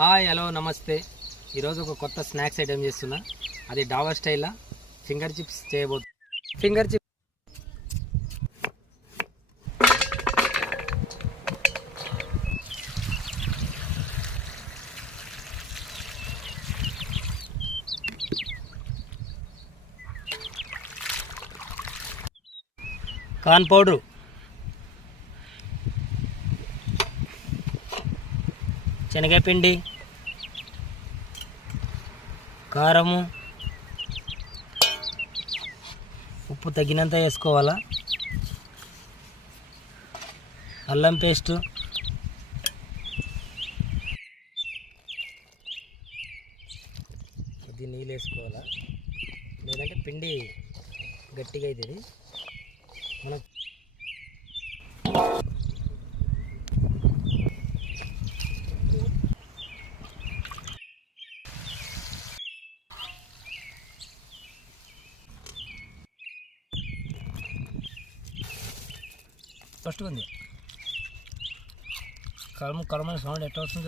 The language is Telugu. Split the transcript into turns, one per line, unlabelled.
హాయ్ హలో నమస్తే. ఈరోజు ఒక కొత్త స్నాక్స్ ఐటెం చేస్తున్నా. అది డాబా స్టైల్లో ఫింగర్ చిప్స్ చేయబోతు ఫింగర్ చిప్ కార్న్ పౌడరు. శనగపిండి కారము ఉప్పు తగినంత వేసుకోవాలా? అల్లం పేస్టు. కొద్ది నీళ్ళు వేసుకోవాలా? లేదంటే పిండి గట్టిగా అవుతుంది. మనం స్పష్టంగా ఉంది. కర్మ కర్మ సౌండ్ ఎట్లా వస్తుంది?